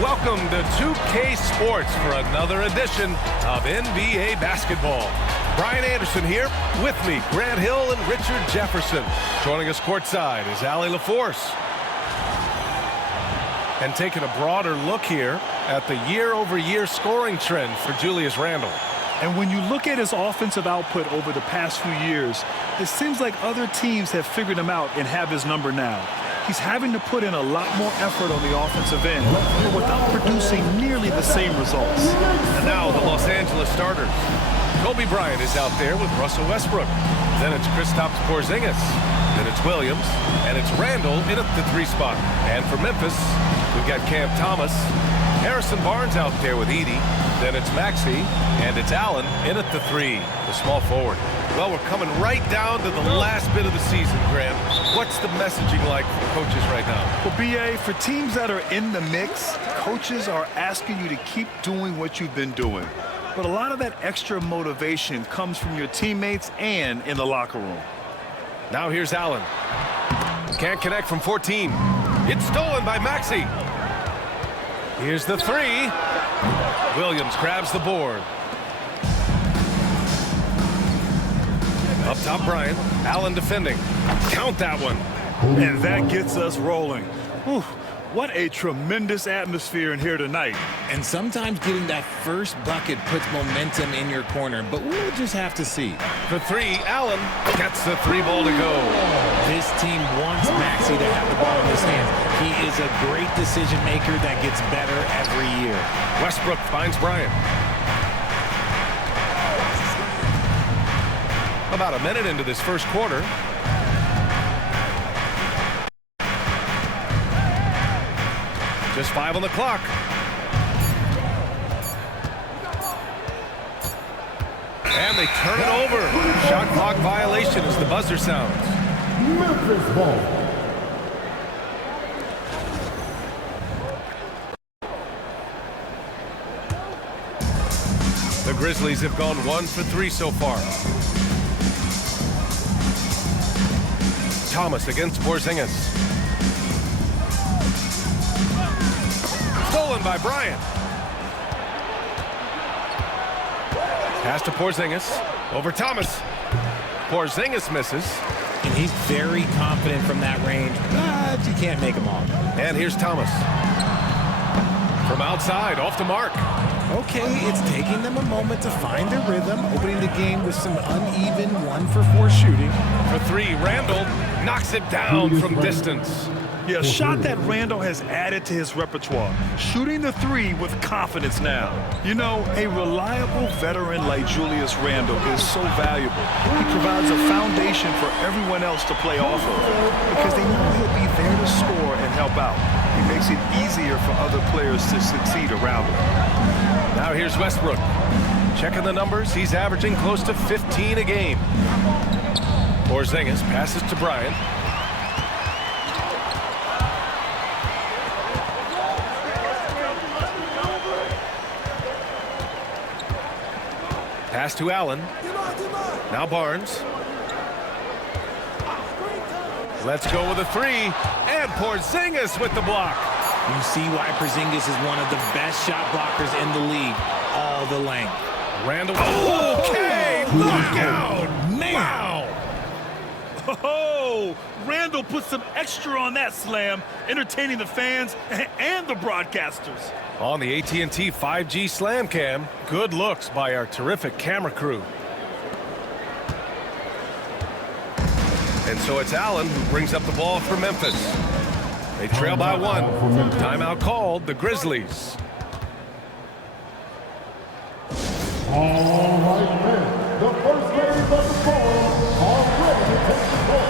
welcome to 2K Sports for another edition of NBA basketball. Brian Anderson here, with me, Grant Hill and Richard Jefferson. Joining us courtside is Allie LaForce. And taking a broader look here at the year-over-year scoring trend for Julius Randle. And when you look at his offensive output over the past few years, it seems like other teams have figured him out and have his number now. He's having to put in a lot more effort on the offensive end, but without producing nearly the same results. And now the Los Angeles starters. Kobe Bryant is out there with Russell Westbrook. Then it's Kristaps Porzingis. Then it's Williams. And it's Randle in at the 3 spot. And for Memphis, we've got Cam Thomas. Harrison Barnes out there with Edey. Then it's Maxey. And it's Allen in at the 3, the small forward. Well, we're coming right down to the last bit of the season, Grant. What's the messaging like for coaches right now? Well, BA, for teams that are in the mix, coaches are asking you to keep doing what you've been doing. But a lot of that extra motivation comes from your teammates and in the locker room. Now here's Allen. Can't connect from 14. It's stolen by Maxey. Here's the 3. Williams grabs the board. Up top, Bryant. Allen defending. Count that one. And that gets us rolling. Whew. What a tremendous atmosphere in here tonight. And sometimes getting that first bucket puts momentum in your corner, but we'll just have to see. For 3, Allen gets the 3 ball to go. This team wants Maxey to have the ball in his hands. He is a great decision maker that gets better every year. Westbrook finds Bryant. About a minute into this first quarter. Just 5 on the clock. And they turn it over. Shot clock violation as the buzzer sounds. Memphis ball. The Grizzlies have gone 1 for 3 so far. Thomas against Porzingis. Stolen by Bryant. Pass to Porzingis. Over Thomas. Porzingis misses. And he's very confident from that range, but you can't make him off. And here's Thomas. From outside, off the mark. Okay, it's taking them a moment to find their rhythm, opening the game with some uneven 1 for 4 shooting. For 3, Randle knocks it down from distance. Yeah, a shot that Randle has added to his repertoire. Shooting the 3 with confidence now. You know, a reliable veteran like Julius Randle is so valuable. He provides a foundation for everyone else to play off of because they know he'll be there to score and help out. He makes it easier for other players to succeed around him. Now here's Westbrook. Checking the numbers, he's averaging close to 15 a game. Porzingis passes to Bryant. Pass to Allen. Now Barnes. Let's go with a 3. And Porzingis with the block. You see why Porzingis is one of the best shot blockers in the league. All the length. Randle. Okay, knockout. Man. Oh, Randle put some extra on that slam, entertaining the fans and the broadcasters. On the AT&T 5G Slam Cam, good looks by our terrific camera crew. And so it's Allen who brings up the ball for Memphis. They trail by 1. Timeout called, the Grizzlies. All right, men. The first ladies of the floor are ready to take the ball.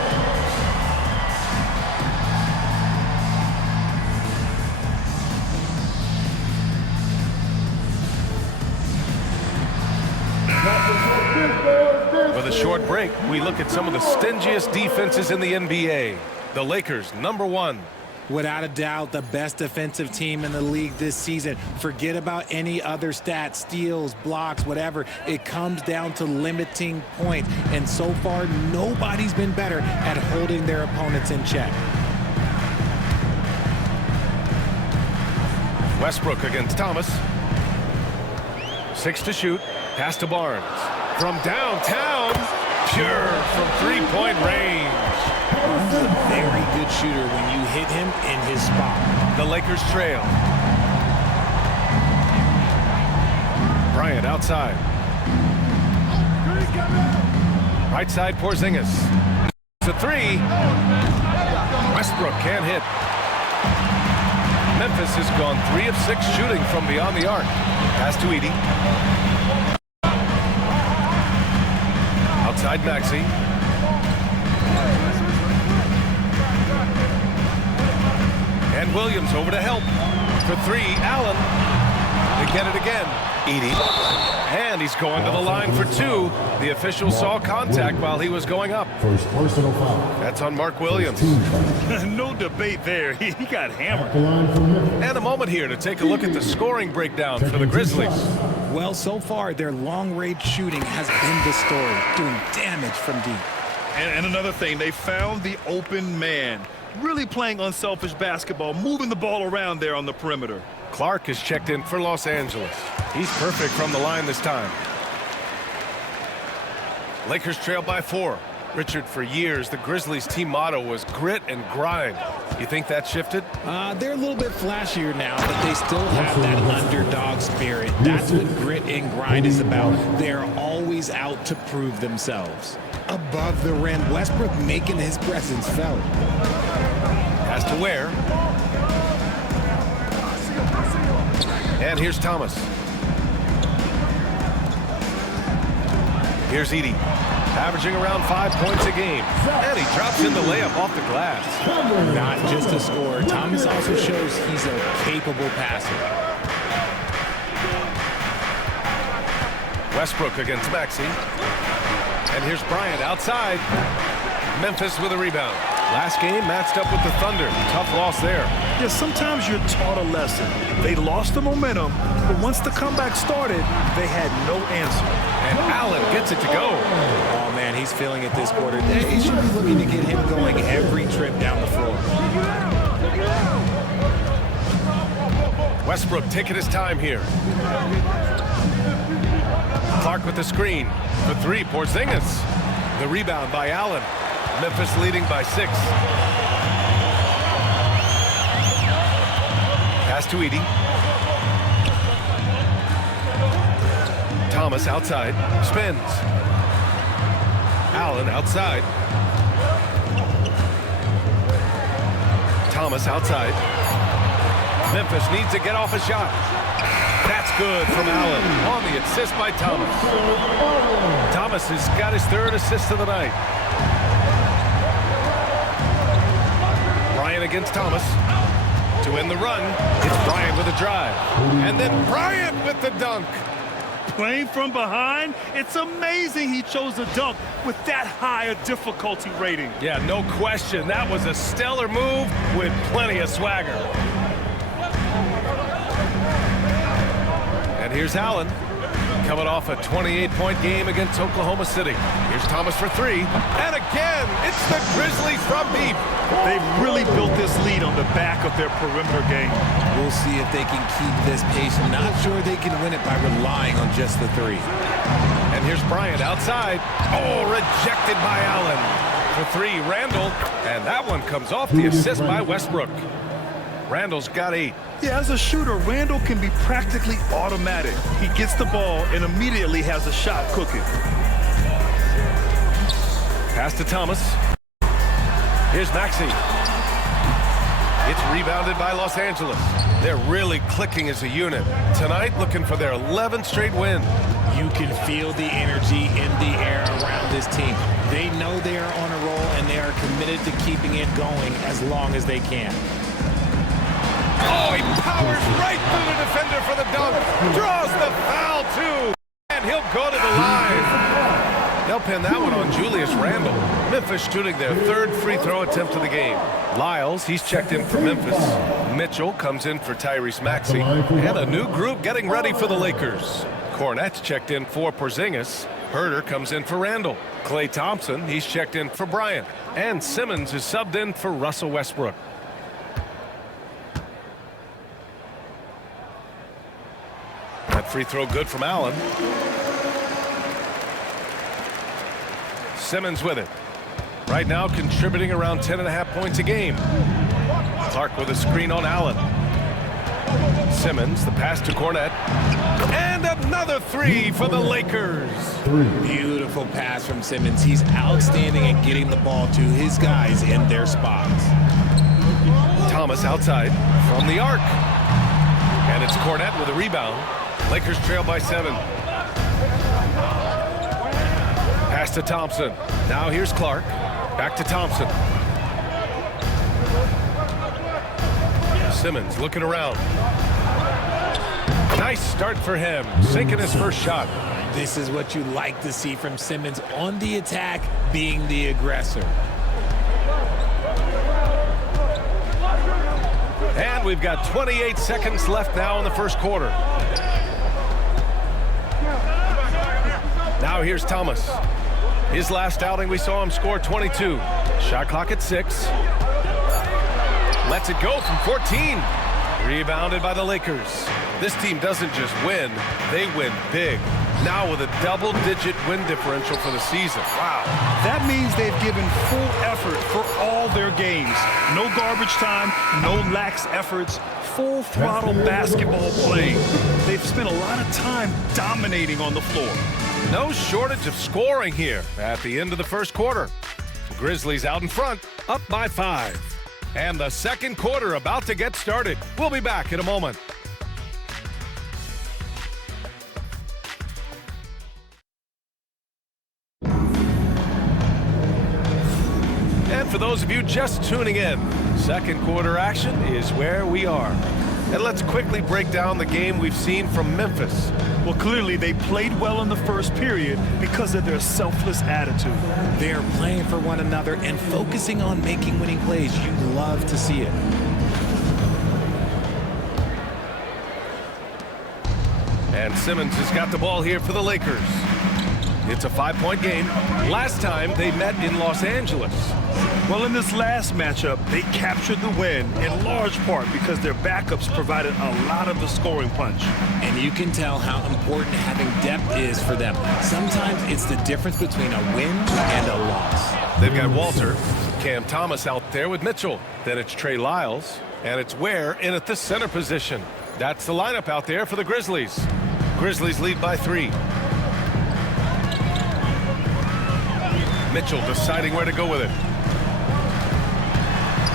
With a short break, we look at some of the stingiest defenses in the NBA. The Lakers, number 1. Without a doubt, the best defensive team in the league this season. Forget about any other stats, steals, blocks, whatever. It comes down to limiting points. And so far, nobody's been better at holding their opponents in check. Westbrook against Thomas. 6 to shoot. Pass to Barnes. From downtown, pure from three-point range. He's a very good shooter when you hit him in his spot. The Lakers trail. Bryant outside. Right side, Porzingis. To 3. Westbrook can't hit. Memphis has gone 3 of 6 shooting from beyond the arc. Pass to Edey. Outside Maxey. And Williams over to help. For 3, Allen. They get it again. Edey. And he's going to the line for 2. The official saw contact while he was going up. First personal foul. That's on Mark Williams. No debate there. He got hammered. The line for Memphis. And a moment here to take a look at the scoring breakdown for the Grizzlies. Well, so far, their long-range shooting has been the story, doing damage from deep. And another thing, they found the open man. Really playing unselfish basketball, moving the ball around there on the perimeter. Clark is checked in for Los Angeles. He's perfect from the line this time. Lakers trail by 4. Richard, for years, the Grizzlies' team motto was grit and grind. You think that shifted? They're a little bit flashier now, but they still have that underdog spirit. That's what grit and grind is about. They're always out to prove themselves. Above the rim, Westbrook making his presence felt. Has to Ware. And here's Thomas. Here's Edey, averaging around 5 points a game. And he drops in the layup off the glass. Not just a scorer, Thomas also shows he's a capable passer. Westbrook against Maxey. And here's Bryant outside. Memphis with a rebound. Last game matched up with the Thunder. Tough loss there. Yeah, sometimes you're taught a lesson. They lost the momentum, but once the comeback started, they had no answer. And Allen gets it to go. Oh, man, he's feeling it this quarter. He should be looking to get him going every trip down the floor. Westbrook taking his time here. Clark with the screen. For 3, Porzingis. The rebound by Allen. Memphis leading by 6. Pass to Edey. Thomas outside. Spins. Allen outside. Thomas outside. Memphis needs to get off a shot. That's good from Allen on the assist by Thomas. Thomas has got his 3rd assist of the night. Bryant against Thomas. To end the run, it's Bryant with a drive. And then Bryant with the dunk. Playing from behind, it's amazing he chose a dunk with that high a difficulty rating. Yeah, no question. That was a stellar move with plenty of swagger. And here's Allen, coming off a 28-point game against Oklahoma City. Here's Thomas for 3. And again, it's the Grizzlies from deep. They've really built this lead on the back of their perimeter game. We'll see if they can keep this pace. Not sure they can win it by relying on just the 3. And here's Bryant outside. Oh, rejected by Allen. For 3, Randall. And that one comes off the assist by Westbrook. Randall's got 8. Yeah, as a shooter, Randall can be practically automatic. He gets the ball and immediately has a shot cooking. Pass to Thomas. Here's Maxey. It's rebounded by Los Angeles. They're really clicking as a unit. Tonight, looking for their 11th straight win. You can feel the energy in the air around this team. They know they are on a roll, and they are committed to keeping it going as long as they can. Oh, he powers right through the defender for the dunk. Draws the foul, too. And he'll go to the line. They'll pin that one on Julius Randle. Memphis shooting their 3rd free throw attempt of the game. Lyles, he's checked in for Memphis. Mitchell comes in for Tyrese Maxey. And a new group getting ready for the Lakers. Cornette's checked in for Porzingis. Herter comes in for Randle. Klay Thompson, he's checked in for Bryant. And Simmons is subbed in for Russell Westbrook. free throw good from Allen. Simmons with it. Right now contributing around 10.5 points a game. Clark with a screen on Allen. Simmons, the pass to Cornette. And another three for the Lakers. Beautiful pass from Simmons. He's outstanding at getting the ball to his guys in their spots. Thomas outside from the arc. And it's Cornette with a rebound. Lakers trail by 7. Pass to Thompson. Now here's Clark. Back to Thompson. Simmons looking around. Nice start for him, sinking his first shot. This is what you like to see from Simmons on the attack, being the aggressor. And we've got 28 seconds left now in the first quarter. Now here's Thomas. His last outing, we saw him score 22. Shot clock at 6. Lets it go from 14. Rebounded by the Lakers. This team doesn't just win, they win big. Now with a double-digit win differential for the season. Wow. That means they've given full effort for all their games. No garbage time, no lax efforts, full throttle basketball play. They've spent a lot of time dominating on the floor. No shortage of scoring here at the end of the first quarter. Grizzlies out in front, up by 5. And the second quarter about to get started. We'll be back in a moment. And for those of you just tuning in, second quarter action is where we are. And let's quickly break down the game we've seen from Memphis. Well, clearly they played well in the first period because of their selfless attitude. They're playing for one another and focusing on making winning plays. You love to see it. And Simmons has got the ball here for the Lakers. It's a 5-point game. Last time they met in Los Angeles. Well, in this last matchup, they captured the win in large part because their backups provided a lot of the scoring punch. And you can tell how important having depth is for them. Sometimes it's the difference between a win and a loss. They've got Walter, Cam Thomas out there with Mitchell. Then it's Trey Lyles, and it's Ware in at the center position. That's the lineup out there for the Grizzlies. Grizzlies lead by 3. Mitchell deciding where to go with it.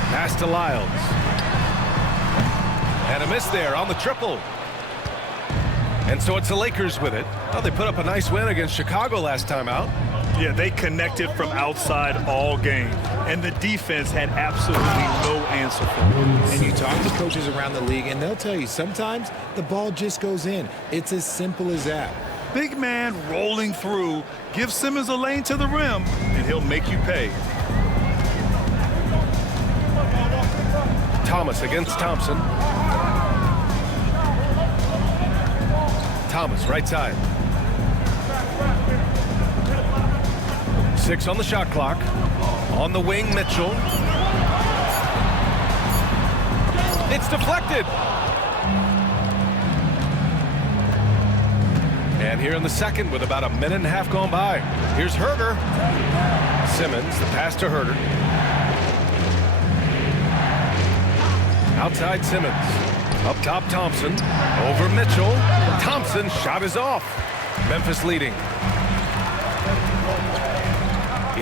Pass to Lyles. And a miss there on the triple. And so it's the Lakers with it. Well, they put up a nice win against Chicago last time out. Yeah, they connected from outside all game. And the defense had absolutely no answer for them. And you talk to coaches around the league, and they'll tell you sometimes the ball just goes in. It's as simple as that. Big man rolling through. Give Simmons a lane to the rim, and he'll make you pay. Thomas against Thompson. Thomas, right side. 6 on the shot clock. On the wing, Mitchell. It's deflected. And here in the second with about a minute and a half gone by. Here's Herder. Simmons, the pass to Herder. Outside Simmons. Up top Thompson. Over Mitchell. Thompson shot is off. Memphis leading.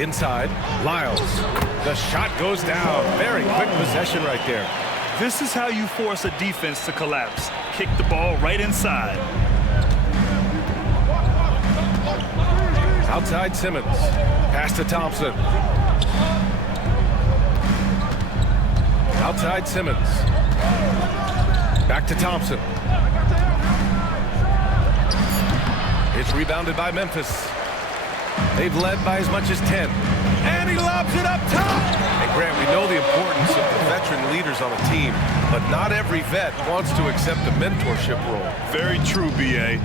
Inside, Lyles. The shot goes down. Very quick possession right there. This is how you force a defense to collapse. Kick the ball right inside. Outside Simmons. Pass to Thompson. Outside Simmons. Back to Thompson. It's rebounded by Memphis. They've led by as much as 10. And he lobs it up top. And Grant, we know the importance of the veteran leaders on a team, but not every vet wants to accept a mentorship role. Very true, B.A.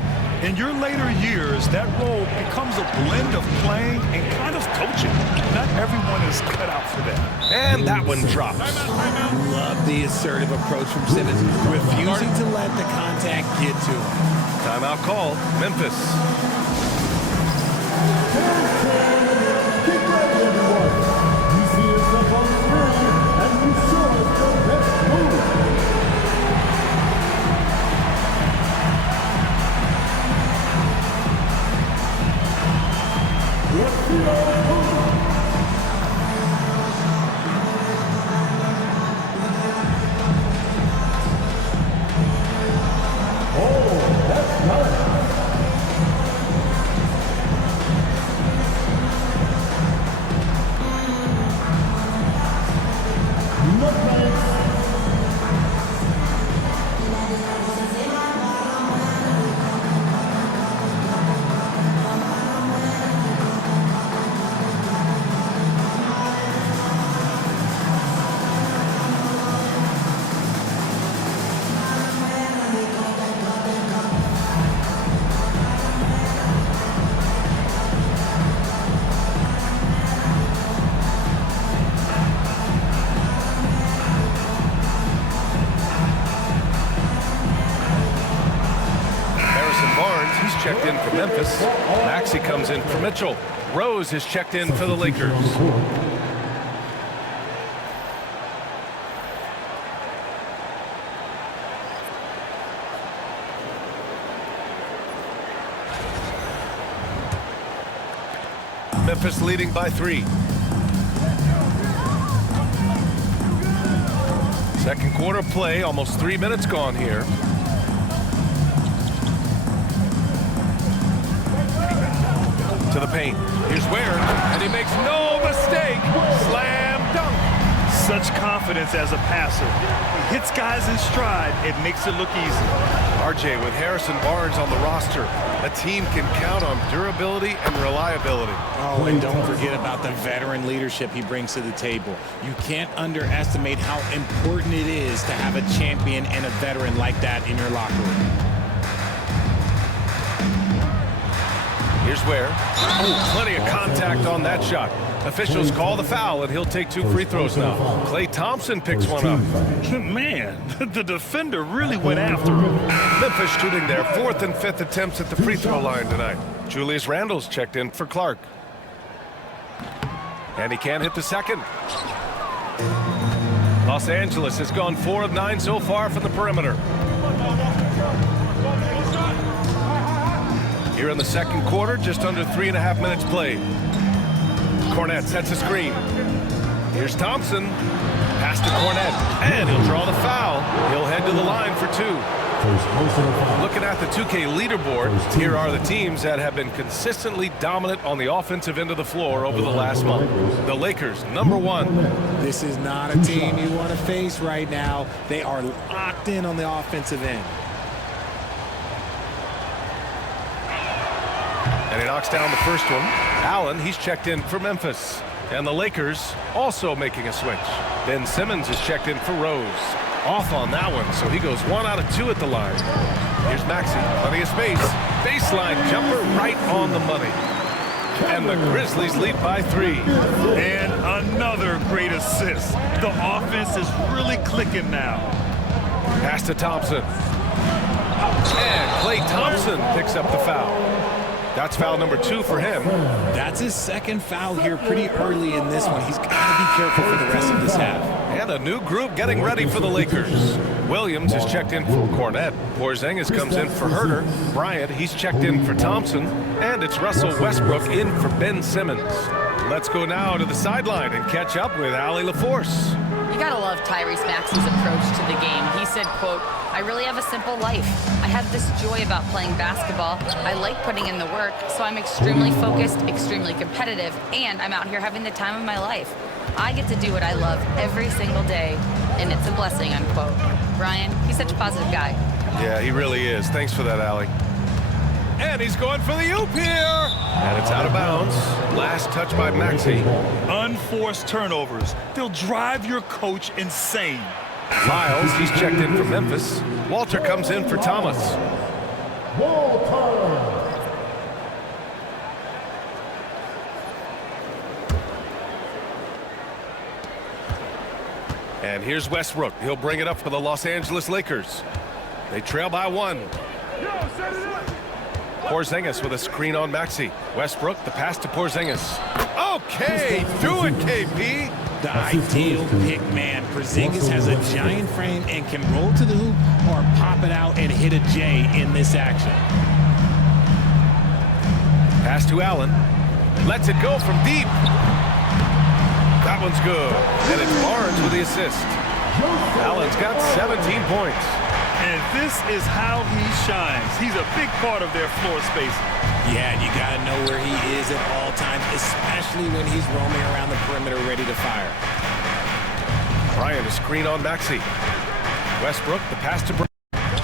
In your later years, that role becomes a blend of playing and kind of coaching. Not everyone is cut out for that. And that one drops. Love the assertive approach from Simmons, refusing to let the contact get to him. Timeout call, Memphis. Get ready, everyone. You see yourself on the screen, and you show us your best move. Let's see our move. Oh, that's nice. No thanks. He's checked in for Memphis. Maxey comes in for Mitchell. Rose is checked in for the Lakers. Memphis leading by 3. Second quarter play, almost 3 minutes gone here. To the paint. Here's Ware, and he makes no mistake. Slam dunk. Such confidence as a passer. He hits guys in stride. It makes it look easy. RJ, with Harrison Barnes on the roster, a team can count on durability and reliability. Oh, and don't forget about the veteran leadership he brings to the table. You can't underestimate how important it is to have a champion and a veteran like that in your locker room. Here's Ware. Oh, plenty of contact on that shot. Officials call the foul, and he'll take 2 free throws now. Klay Thompson picks one up. Man, the defender really went after him. Memphis shooting their 4th and 5th attempts at the free throw line tonight. Julius Randle's checked in for Clark. And he can't hit the second. Los Angeles has gone 4 of 9 so far from the perimeter. Here in the second quarter, just under 3.5 minutes played. Cornette sets a screen. Here's Thompson. Pass to Cornette, and he'll draw the foul. He'll head to the line for 2. Looking at the 2K leaderboard, here are the teams that have been consistently dominant on the offensive end of the floor over the last month. The Lakers, number 1. This is not a team you want to face right now. They are locked in on the offensive end. And he knocks down the first one. Allen, he's checked in for Memphis. And the Lakers also making a switch. Ben Simmons is checked in for Rose. Off on that one, so he goes 1 out of 2 at the line. Here's Maxey, plenty of space. Baseline jumper right on the money. And the Grizzlies lead by 3. And another great assist. The offense is really clicking now. Pass to Thompson. And Klay Thompson picks up the foul. That's foul number 2 for him. That's his second foul here pretty early in this one. He's got to be careful for the rest of this half. And a new group getting ready for the Lakers. Williams is checked in for Cornette. Porzingis comes in for Herter. Bryant, he's checked in for Thompson. And it's Russell Westbrook in for Ben Simmons. Let's go now to the sideline and catch up with Allie LaForce. You gotta love Tyrese Maxey's approach to the game. He said, quote, "I really have a simple life. I have this joy about playing basketball. I like putting in the work, so I'm extremely focused, extremely competitive, and I'm out here having the time of my life. I get to do what I love every single day, and it's a blessing," unquote. Brian, he's such a positive guy. Yeah, he really is. Thanks for that, Allie. And he's going for the oop here. And it's out of bounds. Last touch by Maxey. Unforced turnovers. They'll drive your coach insane. Miles, he's checked in for Memphis. Walter comes in for Thomas. Walter. And here's Westbrook. He'll bring it up for the Los Angeles Lakers. They trail by 1. Porzingis with a screen on Maxey. Westbrook, the pass to Porzingis. Okay, do it, KP. The ideal pick man. Porzingis has a giant frame and can roll to the hoop or pop it out and hit a J in this action. Pass to Allen. Lets it go from deep. That one's good. And it's Barnes with the assist. Allen's got 17 points. And this is how he shines. He's a big part of their floor spacing. Yeah, and you got to know where he is at all times, especially when he's roaming around the perimeter ready to fire. Bryant, a screen on Maxey. Westbrook, the pass to Bryant.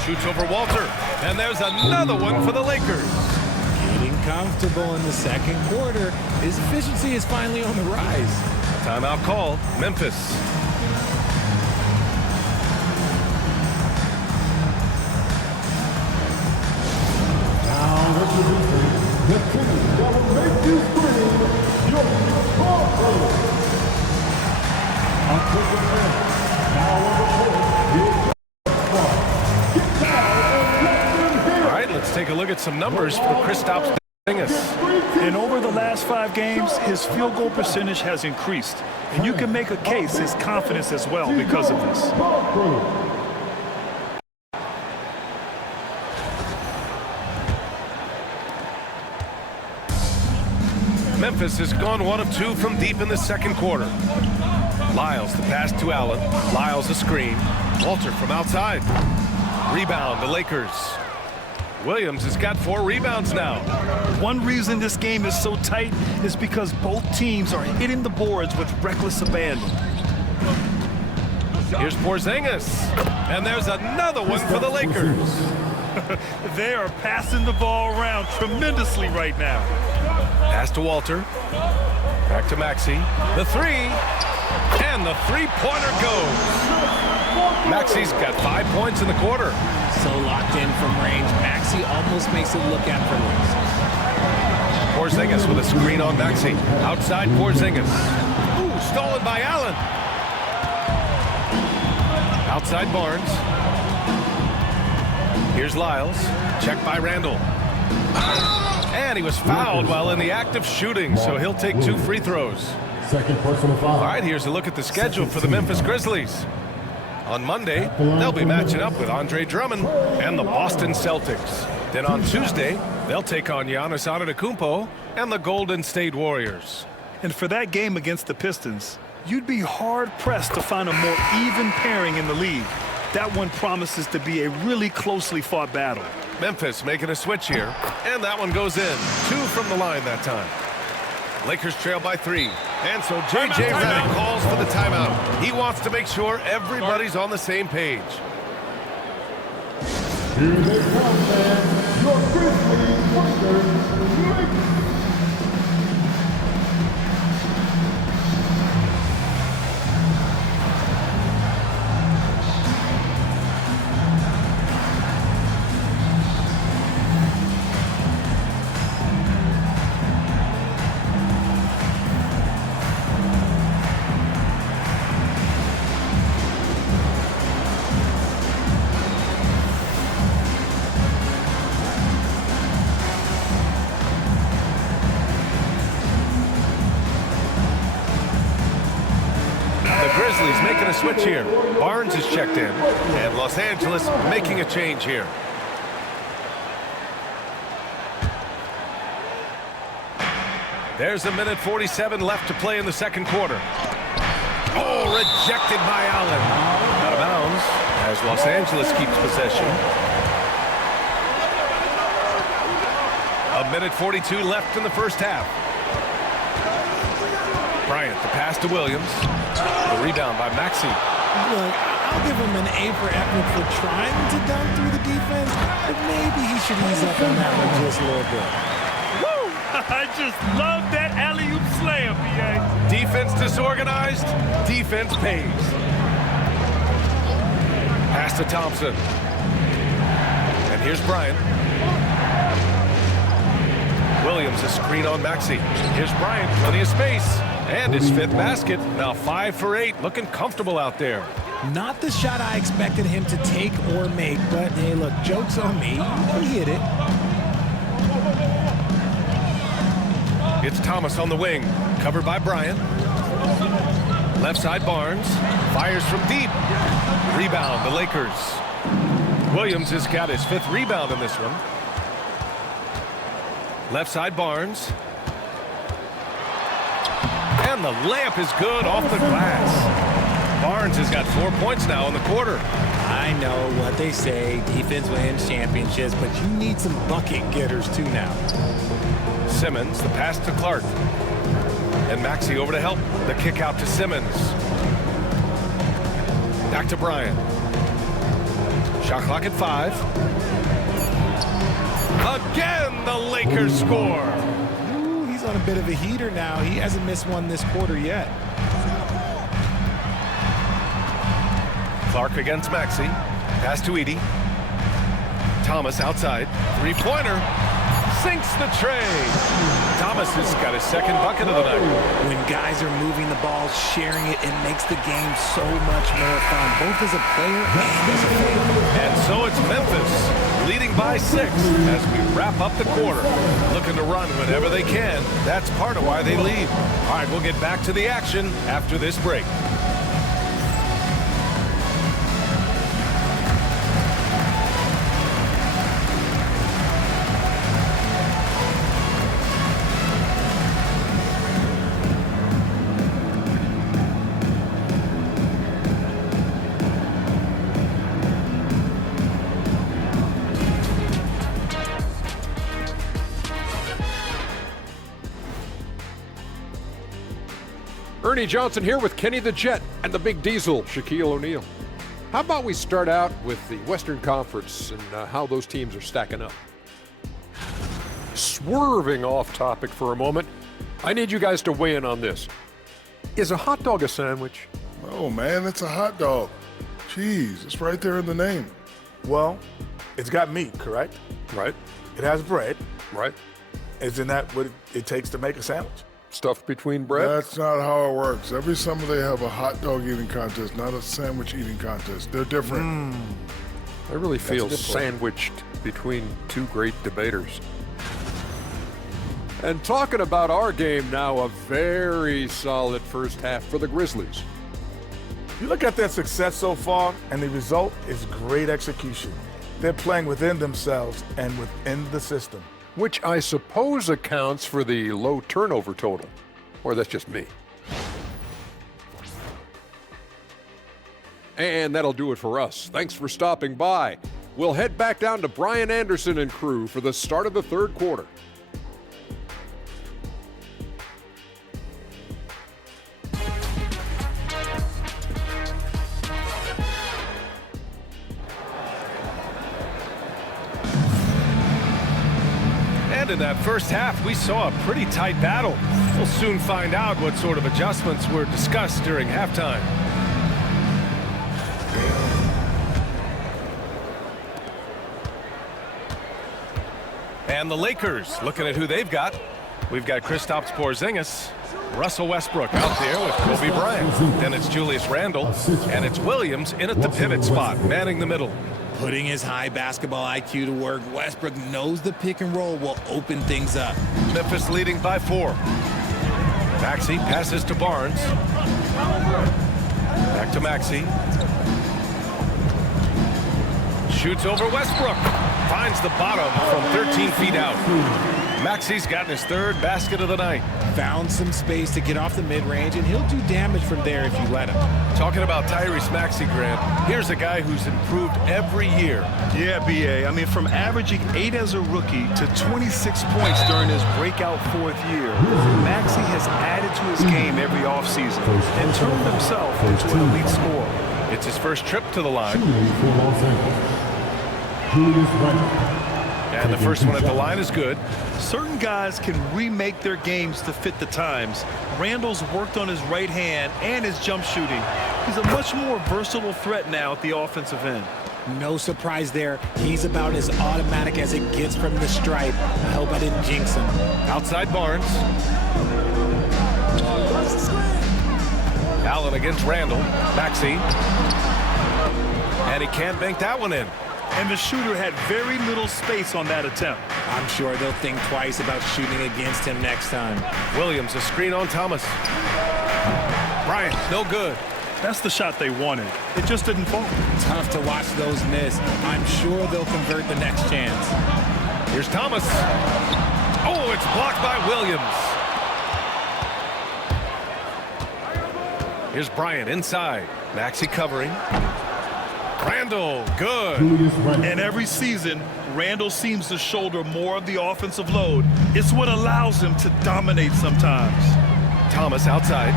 Shoots over Walter. And there's another one for the Lakers. Getting comfortable in the second quarter. His efficiency is finally on the rise. Timeout call, Memphis. The team that will make you scream, your Grizzly. Until the end, now on the court, get down and let them hear. All right, let's take a look at some numbers for Kristaps Porzingis. And over the last 5 games, his field goal percentage has increased. And you can make a case his confidence as well because of this. Memphis has gone 1 of 2 from deep in the second quarter. Lyles, the pass to Allen. Lyles, a screen. Walter from outside. Rebound, the Lakers. Williams has got 4 rebounds now. One reason this game is so tight is because both teams are hitting the boards with reckless abandon. Here's Porzingis. And there's another one for the Lakers. They are passing the ball around tremendously right now. Pass to Walter. Back to Maxey. The 3. And the three-pointer goes. Maxey's got 5 points in the quarter. So locked in from range, Maxey almost makes it look effortless. Porzingis with a screen on Maxey. Outside Porzingis. Ooh, stolen by Allen. Outside Barnes. Here's Lyles. Checked by Randall. And he was fouled while in the act of shooting, so he'll take 2 free throws. Second personal foul. All right, here's a look at the schedule for the Memphis Grizzlies. On Monday, they'll be matching up with Andre Drummond and the Boston Celtics. Then on Tuesday, they'll take on Giannis Antetokounmpo and the Golden State Warriors. And for that game against the Pistons, you'd be hard-pressed to find a more even pairing in the league. That one promises to be a really closely fought battle. Memphis making a switch here, and that one goes in. 2 from the line that time. Lakers trail by 3. And so J.J. Redick calls for the timeout. He wants to make sure everybody's on the same page. Here they come, man. Your Grizzly Lakers. Grizzlies making a switch here. Barnes is checked in, and Los Angeles making a change here. There's 1:47 left to play in the second quarter. Oh, rejected by Allen. Out of bounds as Los Angeles keeps possession. 1:42 left in the first half. Bryant, the pass to Williams. The rebound by Maxey. Look, I'll give him an A for effort for trying to dunk through the defense, but maybe he should ease up on that one just a little bit. Woo! I just love that alley-oop slam, B.A. Defense disorganized, defense pays. Pass to Thompson. And here's Bryant. Williams, a screen on Maxey. Here's Bryant, plenty of space. And his 5th basket, now 5 for 8, looking comfortable out there. Not the shot I expected him to take or make, but hey, look, joke's on me. He hit it. It's Thomas on the wing, covered by Bryant. Left side Barnes, fires from deep. Rebound, the Lakers. Williams has got his 5th rebound in this one. Left side Barnes. And the layup is good off the glass. Barnes has got 4 points now in the quarter. I know what they say, defense wins championships, but you need some bucket getters too now. Simmons, the pass to Clark. And Maxey over to help. The kick out to Simmons. Back to Bryant. Shot clock at 5. Again, the Lakers score. Ooh, he's on a bit of a heater now. He hasn't missed one this quarter yet. Clark against Maxey. Pass to Edey. Thomas outside. 3-pointer. Sinks the tray. Thomas has got his 2nd bucket of the night. When guys are moving the ball, sharing it, it makes the game so much more fun, both as a player and as a fan. And so it's Memphis leading by 6 as we wrap up the quarter. Looking to run whenever they can. That's part of why they lead. All right, we'll get back to the action after this break. Ernie Johnson here with Kenny the Jet and the Big Diesel, Shaquille O'Neal. How about we start out with the Western Conference and how those teams are stacking up? Swerving off topic for a moment, I need you guys to weigh in on this. Is a hot dog a sandwich? Oh, man, it's a hot dog. Cheese, it's right there in the name. Well, it's got meat, correct? Right, It has bread. right. Isn't that what it takes to make a sandwich? Stuffed between bread? That's not how it works. Every summer they have a hot dog eating contest, not a sandwich eating contest. They're different. I really feel a good point. sandwiched between two great debaters. And talking about our game now, a very solid first half for the Grizzlies. You look at their success so far, and the result is great execution. They're playing within themselves and within the system. Which I suppose accounts for the low turnover total. Or that's just me. And that'll do it for us. Thanks for stopping by. We'll head back down to Brian Anderson and crew for the start of the third quarter. And in that first half, we saw a pretty tight battle. We'll soon find out what sort of adjustments were discussed during halftime. And the Lakers, looking at who they've got. We've got Kristaps Porzingis, Russell Westbrook out there with Kobe Bryant. Then it's Julius Randle, and it's Williams in at the pivot spot, manning the middle. Putting his high basketball IQ to work, Westbrook knows the pick and roll will open things up. Memphis leading by 4. Maxey passes to Barnes. Back to Maxey. Shoots over Westbrook. Finds the bottom from 13 feet out. Maxey's gotten his 3rd basket of the night. Found some space to get off the mid-range, and he'll do damage from there if you let him. Talking about Tyrese Maxey, Grant, here's a guy who's improved every year. Yeah, B.A. I mean, from averaging 8 as a rookie to 26 points during his breakout 4th year, Maxey has added to his game every offseason and turned himself into an elite scorer. It's his first trip to the line. For Los Angeles, Julius Randle. And the first one at the line is good. Certain guys can remake their games to fit the times. Randall's worked on his right hand and his jump shooting. He's a much more versatile threat now at the offensive end. No surprise there. He's about as automatic as it gets from the stripe. I hope I didn't jinx him. Outside Barnes. Allen against Randle. Maxey. And he can't bank that one in. And the shooter had very little space on that attempt. I'm sure they'll think twice about shooting against him next time. Williams, a screen on Thomas. Bryant, no good. That's the shot they wanted. It just didn't fall. Tough to watch those miss. I'm sure they'll convert the next chance. Here's Thomas. Oh, it's blocked by Williams. Here's Bryant inside. Maxey covering. Randall, good. And every season, Randall seems to shoulder more of the offensive load. It's what allows him to dominate sometimes. Thomas outside.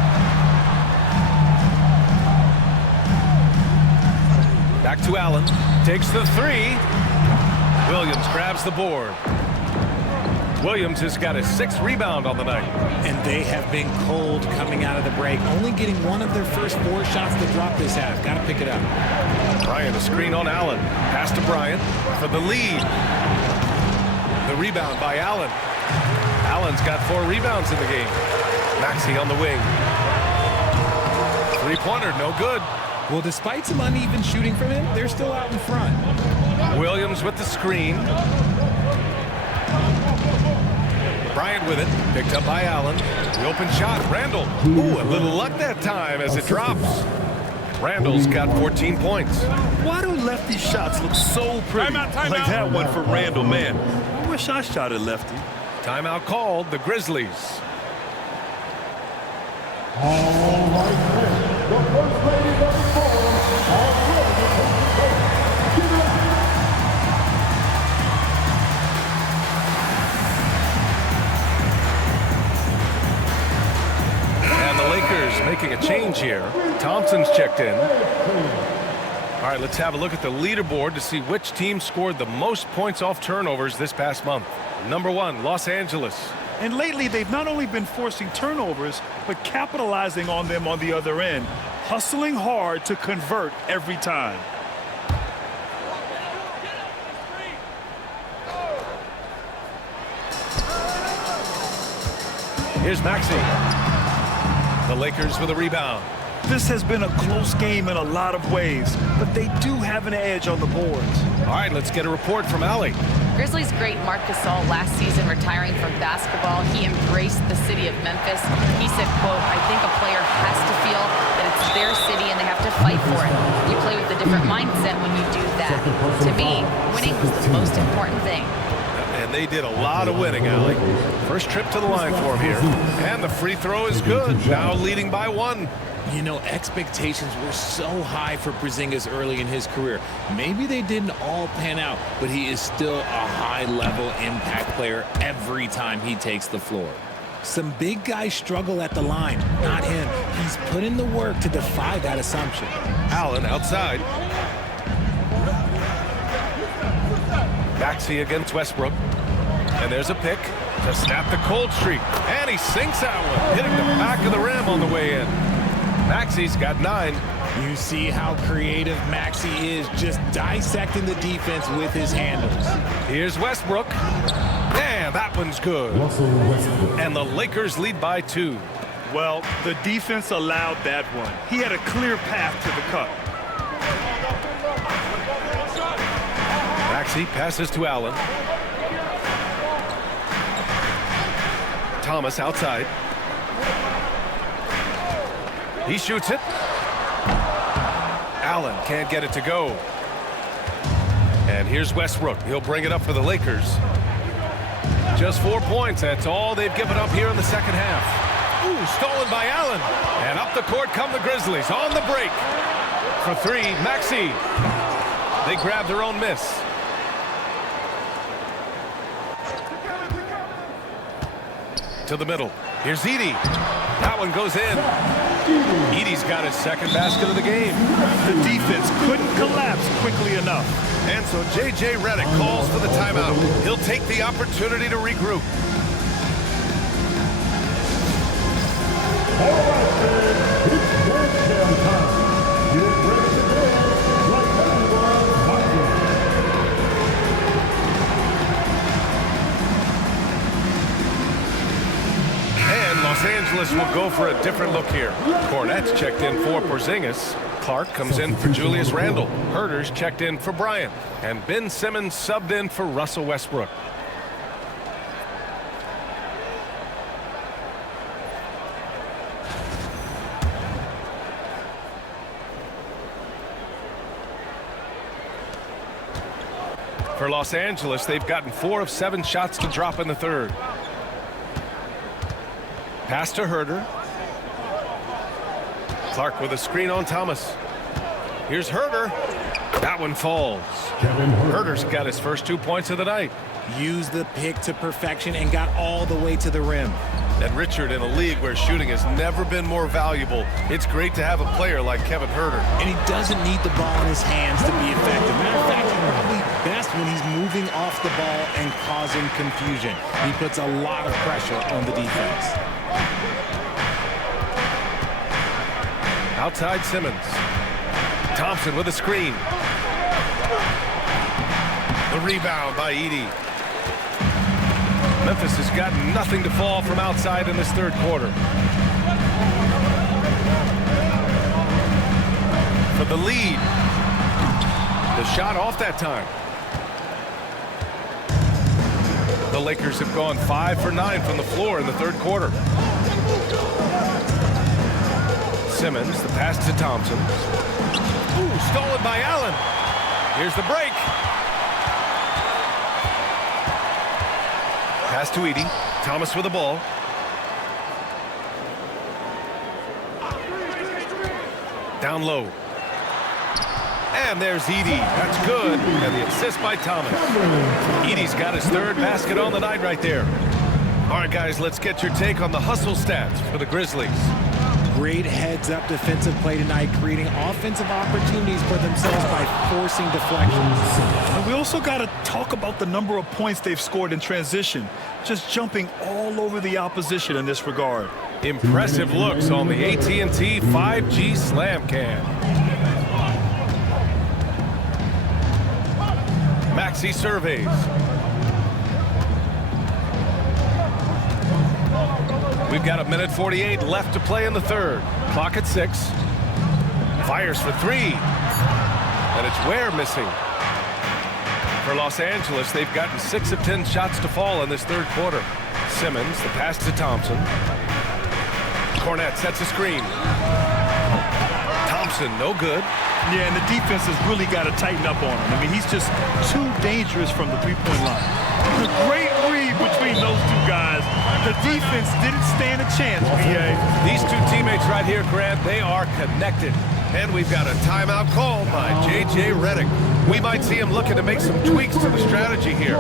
Back to Allen. Takes the three. Williams grabs the board. Williams has got his 6th rebound on the night. And they have been cold coming out of the break, only getting one of their first 4 shots to drop this half. Got to pick it up. Bryant, a screen on Allen. Pass to Bryant for the lead. The rebound by Allen. Allen's got 4 rebounds in the game. Maxey on the wing. 3-pointer, no good. Well, despite some uneven shooting from him, they're still out in front. Williams with the screen. Bryant with it, picked up by Allen. The open shot, Randall. Ooh, a little luck that time as it drops. Randall's got 14 points. Why do lefty shots look so pretty? Like that one for Randall, man. I wish I shot at lefty. Timeout called, the Grizzlies. All right, the first ladies of the forum are ready to take the court. Give it up. And the Lakers making a change here. Thompson's checked in. All right, let's have a look at the leaderboard to see which team scored the most points off turnovers this past month. Number 1, Los Angeles. And lately, they've not only been forcing turnovers, but capitalizing on them on the other end, hustling hard to convert every time. Here's Maxey. The Lakers with a rebound. This has been a close game in a lot of ways, but they do have an edge on the boards. All right, let's get a report from Allie. Grizzlies great Marc Gasol last season retiring from basketball. He embraced the city of Memphis. He said, quote, I think a player has to feel that it's their city and they have to fight for it. You play with a different mindset when you do that. To me, winning was the most important thing. And they did a lot of winning, Allie. First trip to the line for him here. And the free throw is good. Now leading by 1. You know, expectations were so high for Porzingis early in his career. Maybe they didn't all pan out, but he is still a high-level impact player every time he takes the floor. Some big guys struggle at the line, not him. He's put in the work to defy that assumption. Allen outside. Maxey against Westbrook. And there's a pick to snap the cold streak. And he sinks that one, hitting the back of the rim on the way in. Maxey's got 9. You see how creative Maxey is, just dissecting the defense with his handles. Here's Westbrook. And that one's good. And the Lakers lead by 2. Well, the defense allowed that one. He had a clear path to the cup. Maxey passes to Allen. Thomas outside. He shoots it. Allen can't get it to go. And here's Westbrook. He'll bring it up for the Lakers. Just 4 points. That's all they've given up here in the second half. Ooh, stolen by Allen. And up the court come the Grizzlies on the break. For 3, Maxey. They grab their own miss. To the middle. Here's Edey. That one goes in. Edey's got his 2nd basket of the game. The defense couldn't collapse quickly enough. And so J.J. Redick calls for the timeout. He'll take the opportunity to regroup. All right, fans, it's breakdown time. Get ready to dance like everyone's watching. And Los Angeles will go for a different look here. Cornette's checked in for Porzingis. Clark comes in for Julius Randle. Herder's checked in for Bryant. And Ben Simmons subbed in for Russell Westbrook. For Los Angeles, they've gotten 4 of 7 shots to drop in the third. Pass to Herder. Clark with a screen on Thomas. Here's Herder. That one falls. Herder's got his first 2 points of the night. Used the pick to perfection and got all the way to the rim. And Richard, in a league where shooting has never been more valuable, it's great to have a player like Kevin Herder. And he doesn't need the ball in his hands to be effective. Matter of fact, he's probably best when he's moving off the ball and causing confusion. He puts a lot of pressure on the defense. Outside Simmons. Thompson with a screen. The rebound by Edey. Memphis has got nothing to fall from outside in this third quarter. For the lead. The shot off that time. The Lakers have gone 5 for 9 from the floor in the third quarter. Simmons, the pass to Thompson. Ooh, stolen by Allen. Here's the break. Pass to Edey. Thomas with the ball. Down low. And there's Edey. That's good. And the assist by Thomas. Edey's got his third basket on the night right there. All right, guys, let's get your take on the hustle stats for the Grizzlies. Great heads-up defensive play tonight, creating offensive opportunities for themselves by forcing deflections. And we also got to talk about the number of points they've scored in transition, just jumping all over the opposition in this regard. Impressive looks on the AT&T 5G Slam Cam. Maxey surveys. We've got 1:48 left to play in the third. Clock at 6. Fires for 3. And it's Ware missing. For Los Angeles, they've gotten 6 of 10 shots to fall in this third quarter. Simmons, the pass to Thompson. Cornette sets a screen. Thompson, no good. Yeah, and the defense has really got to tighten up on him. I mean, he's just too dangerous from the three-point line. A great read between those two guys. The defense didn't stand a chance, BA. These two teammates right here, Grant, they are connected. And we've got a timeout called by J.J. Redick. We might see him looking to make some tweaks to the strategy here.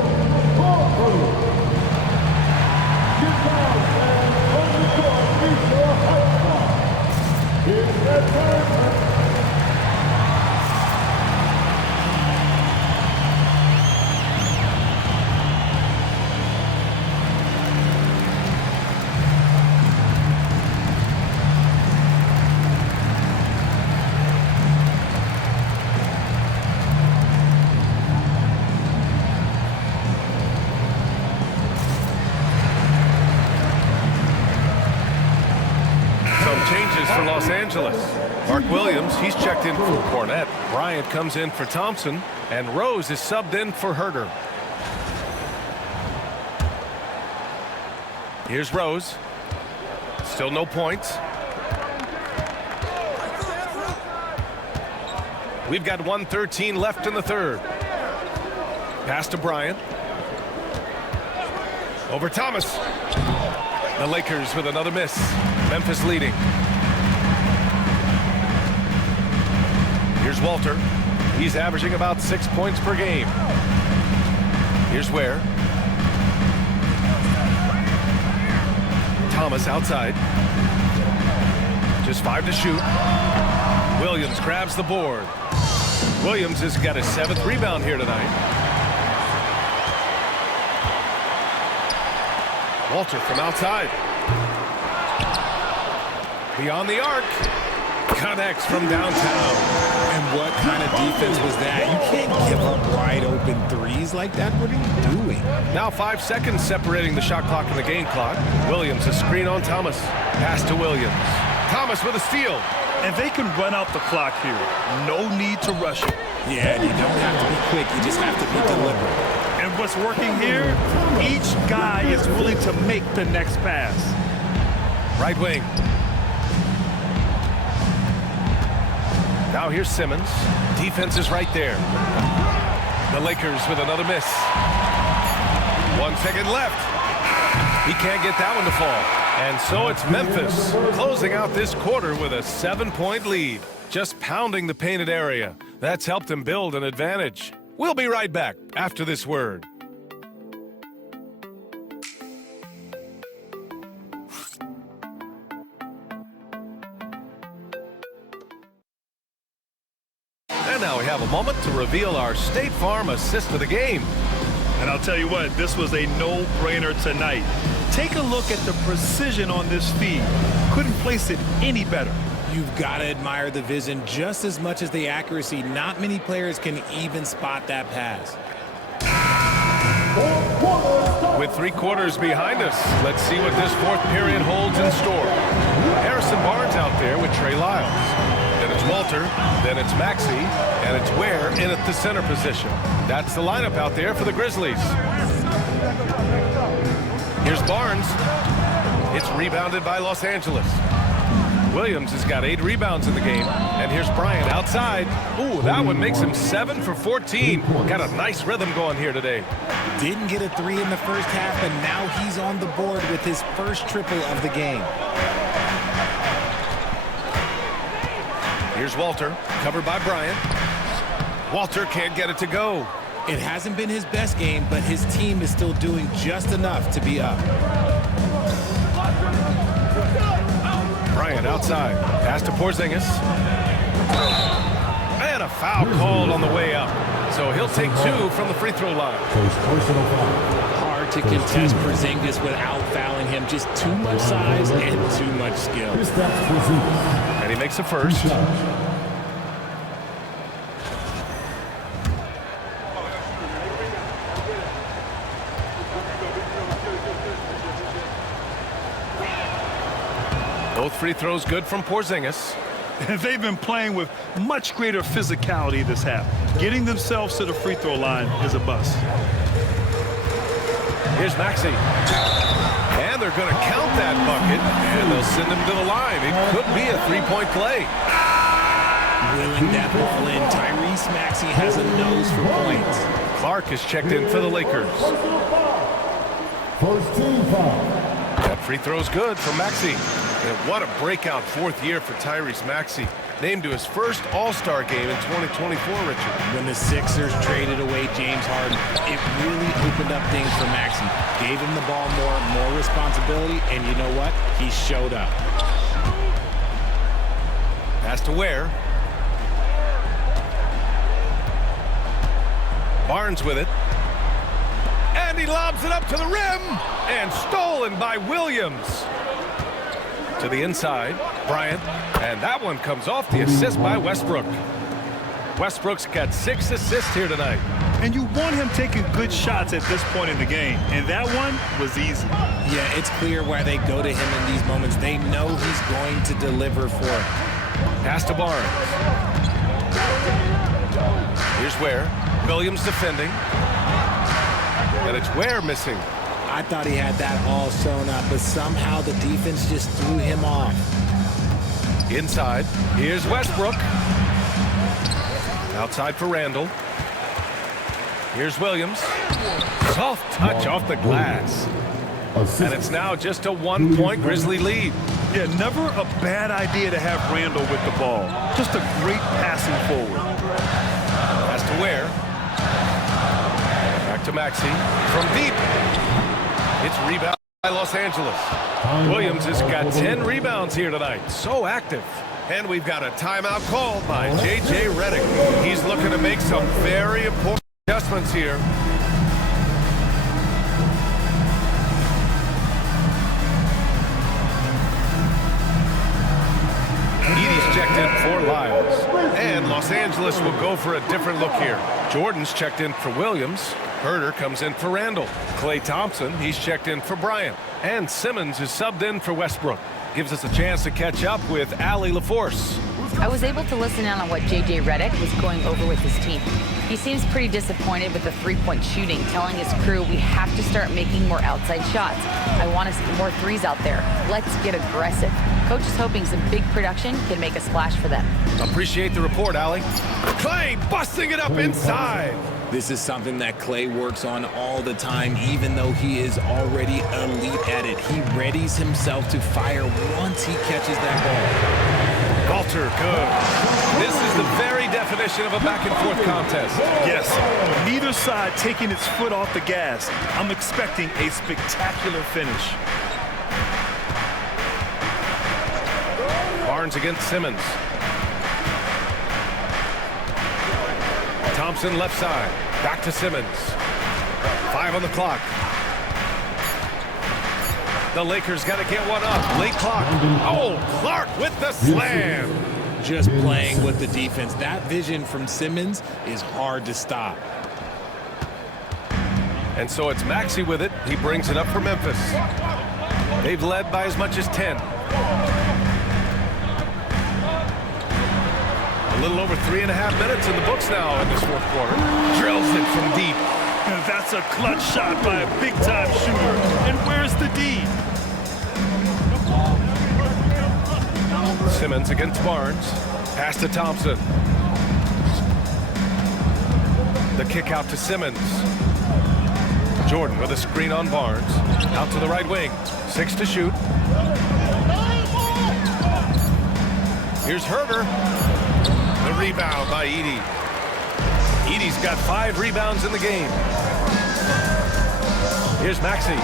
Changes for Los Angeles. Mark Williams, he's checked in for Cornette. Bryant comes in for Thompson, and Rose is subbed in for Herder. Here's Rose. Still no points. We've got 1:13 left in the third. Pass to Bryant. Over Thomas. The Lakers with another miss. Memphis leading. Here's Walter. He's averaging about 6 points per game. Here's Ware. Thomas outside. Just 5 to shoot. Williams grabs the board. Williams has got his 7th rebound here tonight. Walter from outside. Beyond the arc. Connects from downtown. And what kind of defense was that? You can't give up wide open threes like that. What are you doing? Now 5 seconds separating the shot clock and the game clock. Williams a screen on Thomas. Pass to Williams. Thomas with a steal. And they can run out the clock here. No need to rush it. Yeah, you don't have to be quick. You just have to be deliberate. And what's working here, each guy is willing to make the next pass. Right wing. Now here's Simmons. Defense is right there. The Lakers with another miss. 1 second left. He can't get that one to fall. And so it's Memphis closing out this quarter with a 7-point lead. Just pounding the painted area. That's helped him build an advantage. We'll be right back after this word. And now we have a moment to reveal our State Farm assist of the game. And I'll tell you what, this was a no-brainer tonight. Take a look at the precision on this feed. Couldn't place it any better. You've got to admire the vision just as much as the accuracy. Not many players can even spot that pass. With 3 quarters behind us, let's see what this fourth period holds in store. Harrison Barnes out there with Trey Lyles. Then it's Walter, then it's Maxey, and it's Ware in at the center position. That's the lineup out there for the Grizzlies. Here's Barnes. It's rebounded by Los Angeles. Williams has got 8 rebounds in the game. And here's Bryant outside. Ooh, that one makes him 7 for 14. Got a nice rhythm going here today. Didn't get a 3 in the first half, and now he's on the board with his first triple of the game. Here's Walter, covered by Bryant. Walter can't get it to go. It hasn't been his best game, but his team is still doing just enough to be up. Bryant outside. Pass to Porzingis. And a foul called on the way up. So he'll take 2 from the free throw line. Hard to contest Porzingis without fouling him. Just too much size and too much skill. And he makes the first. Both free throws good from Porzingis. They've been playing with much greater physicality this half. Getting themselves to the free throw line is a bust. Here's Maxey. And they're going to count that bucket, and they'll send him to the line. It could be a 3-point play. Willing that ball in. Tyrese Maxey has a nose for points. Clark is checked in for the Lakers. First team foul. That free throw's good for Maxey. And what a breakout 4th year for Tyrese Maxey. Named to his first All-Star game in 2024, Richard. When the Sixers traded away James Harden, it really opened up things for Maxey. Gave him the ball more responsibility, and you know what? He showed up. Pass to Ware. Barnes with it. And he lobs it up to the rim. And stolen by Williams. To the inside, Bryant. And that one comes off the assist by Westbrook. Westbrook's got 6 assists here tonight. And you want him taking good shots at this point in the game. And that one was easy. Yeah, it's clear why they go to him in these moments. They know he's going to deliver for it. Pass to Barnes. Here's Ware. Williams defending. And it's Ware missing. I thought he had that all sewn up, but somehow the defense just threw him off. Inside, here's Westbrook. Outside for Randall. Here's Williams. Soft touch off the glass. And it's now just a 1-point Grizzly lead. Yeah, never a bad idea to have Randall with the ball. Just a great passing forward. Pass to Ware. Back to Maxey. From deep. It's rebound by Los Angeles. Williams has got 10 rebounds here tonight. So active. And we've got a timeout called by J.J. Redick. He's looking to make some very important adjustments here. Edie's checked in for Lyles. And Los Angeles will go for a different look here. Jordan's checked in for Williams. Herter comes in for Randall. Klay Thompson, he's checked in for Bryant. And Simmons is subbed in for Westbrook. Gives us a chance to catch up with Allie LaForce. I was able to listen in on what J.J. Redick was going over with his team. He seems pretty disappointed with the three-point shooting, telling his crew we have to start making more outside shots. I want to see more threes out there. Let's get aggressive. Coach is hoping some big production can make a splash for them. Appreciate the report, Allie. Clay busting it up inside. This is something that Clay works on all the time, even though he is already elite at it. He readies himself to fire once he catches that ball. Walter, good. This is the very definition of a back-and-forth contest. Yes, neither side taking its foot off the gas. I'm expecting a spectacular finish. Barnes against Simmons. Thompson left side. Back to Simmons. 5 on the clock. The Lakers got to get one up. Late clock. Oh, Clark with the slam. Just playing with the defense. That vision from Simmons is hard to stop. And so it's Maxey with it. He brings it up for Memphis. They've led by as much as 10. A little over 3.5 minutes in the books now in this fourth quarter. Drills it from deep. And that's a clutch shot by a big-time shooter. And where's the D? Simmons against Barnes. Pass to Thompson. The kick out to Simmons. Jordan with a screen on Barnes. Out to the right wing. 6 to shoot. Here's Herder. The rebound by Edey. Edey's got 5 rebounds in the game. Here's Maxey.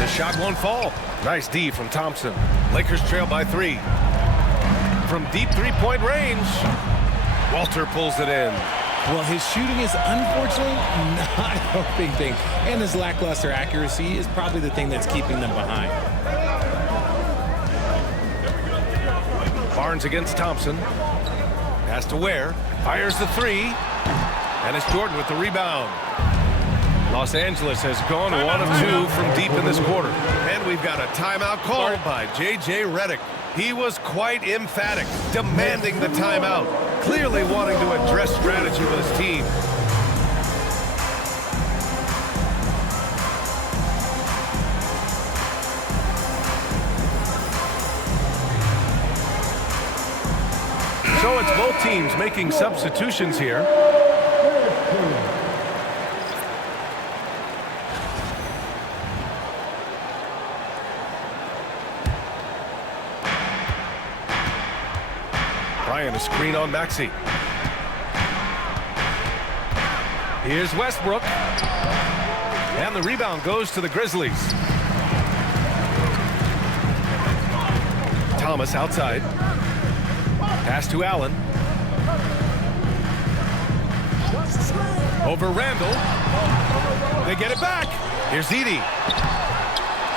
The shot won't fall. Nice D from Thompson. Lakers trail by 3. From deep three-point range, Walter pulls it in. Well, his shooting is unfortunately not helping things, and his lackluster accuracy is probably the thing that's keeping them behind. Barnes against Thompson. Pass to Ware. Fires the 3. And it's Jordan with the rebound. Los Angeles has gone 1 of 2 from deep in this quarter. And we've got a timeout called by J.J. Redick. He was quite emphatic, demanding the timeout, clearly wanting to address strategy with his team. So it's both teams making substitutions here. Bryant, a screen on Maxey. Here's Westbrook. And the rebound goes to the Grizzlies. Thomas outside. Pass to Allen. Over Randall. They get it back. Here's Edey.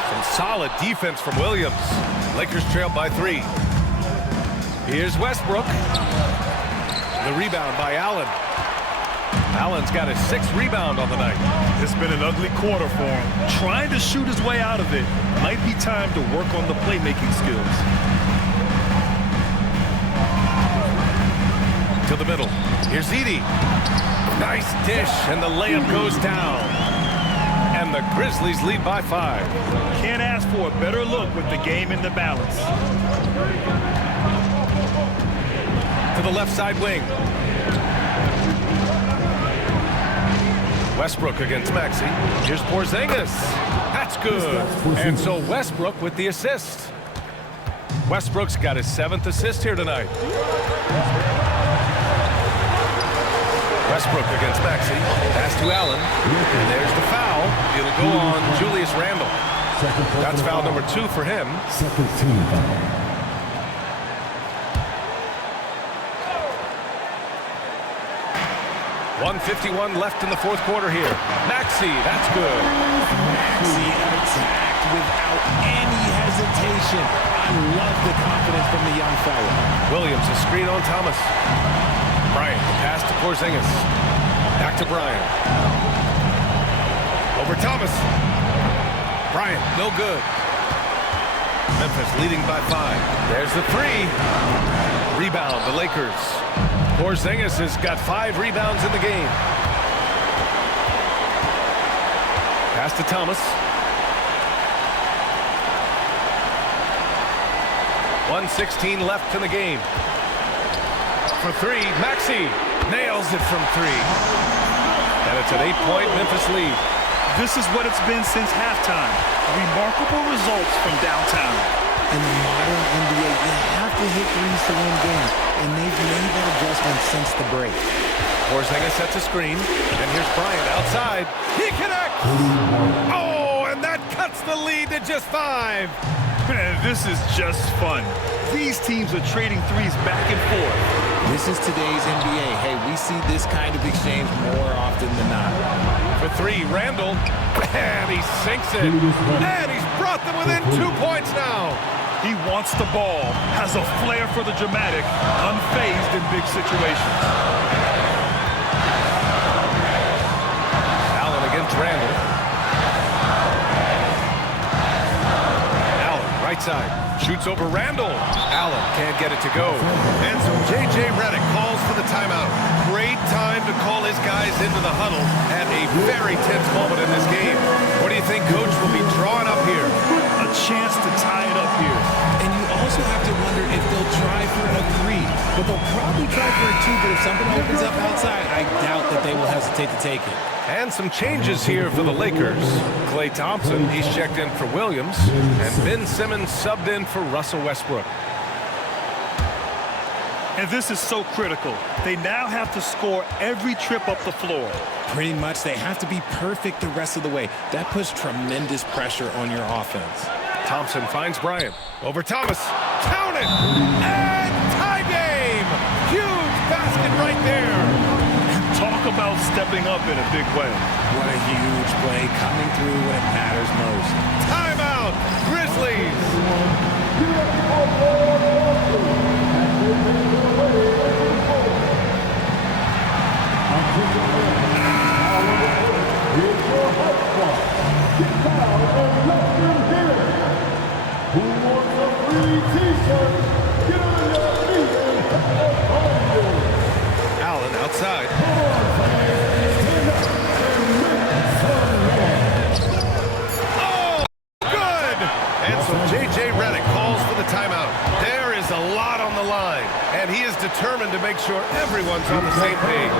Some solid defense from Williams. Lakers trail by 3. Here's Westbrook. The rebound by Allen. Allen's got his 6th rebound on the night. It's been an ugly quarter for him. Trying to shoot his way out of it. Might be time to work on the playmaking skills. To the middle. Here's Edey. Nice dish, and the layup goes down. And the Grizzlies lead by 5. Can't ask for a better look with the game in the balance. To the left side wing. Westbrook against Maxey. Here's Porzingis. That's good. And so Westbrook with the assist. Westbrook's got his 7th assist here tonight. Westbrook against Maxey. Pass to Allen. And there's the foul. It'll go on Julius Randle. That's foul number 2 for him. Second team foul. 1:51 left in the fourth quarter here. Maxey, that's good. Maxey attacked without any hesitation. I love the confidence from the young fella. Williams, a screen on Thomas. Bryant, the pass to Porzingis. Back to Bryant. Over Thomas. Bryant, no good. Memphis leading by 5. There's the 3. Rebound, the Lakers. Porzingis has got 5 rebounds in the game. Pass to Thomas. 1:16 left in the game. For 3, Maxey nails it from 3. And it's an 8-point Memphis lead. This is what it's been since halftime. Remarkable results from downtown. In the modern NBA, you have to hit threes to win games, and they've made that adjustment since the break. Porzingis sets a screen, and here's Bryant outside. He connects! Oh, and that cuts the lead to just 5. Man, this is just fun. These teams are trading threes back and forth. This is today's NBA. Hey, we see this kind of exchange more often than not. For 3, Randall, and he sinks it. And he's brought them within 2 points now. He wants the ball, has a flair for the dramatic, unfazed in big situations. Allen against Randall. Allen, right side, shoots over Randall. Allen can't get it to go. And so J.J. Redick calls for the timeout. Great time to call his guys into the huddle at a very tense moment in this game. What do you think Coach will be drawing up here? A chance to tie it up here. And you also have to wonder if they'll try for a 3, but they'll probably try for a 2, but if something opens up outside, I doubt that they will hesitate to take it. And some changes here for the Lakers. Klay Thompson, he's checked in for Williams, and Ben Simmons subbed in for Russell Westbrook. And this is so critical. They now have to score every trip up the floor. Pretty much, they have to be perfect the rest of the way. That puts tremendous pressure on your offense. Thompson finds Bryant. Over Thomas. Count it! And tie game! Huge basket right there! Talk about stepping up in a big way. What a huge play, coming through when it matters most. Timeout! Grizzlies! Who wants a free t-shirt? Get on your feet and find it. Allen outside. Oh, good! And so J.J. Redick calls for the timeout. There is a lot on the line, and he is determined to make sure everyone's on the same page.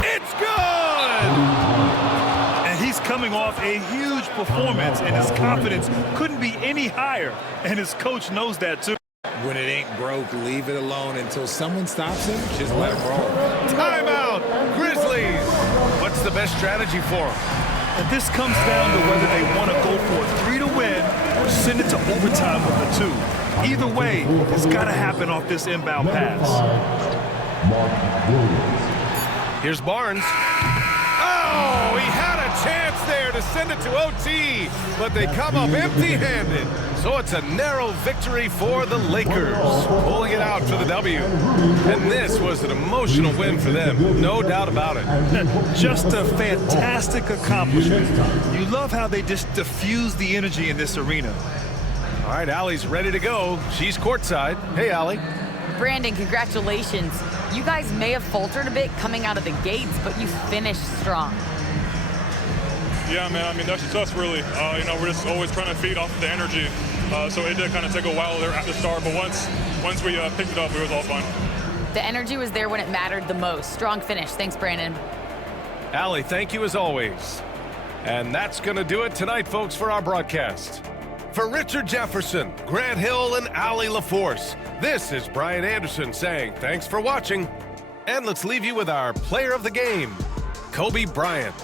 It's good! And he's coming off a huge performance, and his confidence couldn't be any higher. And his coach knows that, too. When it ain't broke, leave it alone until someone stops him. Just let him roll. Timeout, Grizzlies! What's the best strategy for them? And this comes down to whether they want to go for a 3 to win or send it to overtime with a 2. Either way, it's got to happen off this inbound pass. Here's Barnes. Oh, he had a chance there to send it to OT, but they come up empty-handed. So it's a narrow victory for the Lakers, pulling it out for the W. And this was an emotional win for them, no doubt about it. Just a fantastic accomplishment. You love how they just diffuse the energy in this arena. All right, Allie's ready to go. She's courtside. Hey, Allie. Brandon, congratulations. You guys may have faltered a bit coming out of the gates, but you finished strong. Yeah, man, I mean, that's just us, really. We're just always trying to feed off of the energy. So it did kind of take a while there at the start, but once we picked it up, it was all fun. The energy was there when it mattered the most. Strong finish. Thanks, Brandon. Allie, thank you as always. And that's going to do it tonight, folks, for our broadcast. For Richard Jefferson, Grant Hill, and Allie LaForce, this is Brian Anderson saying thanks for watching. And let's leave you with our player of the game, Kobe Bryant.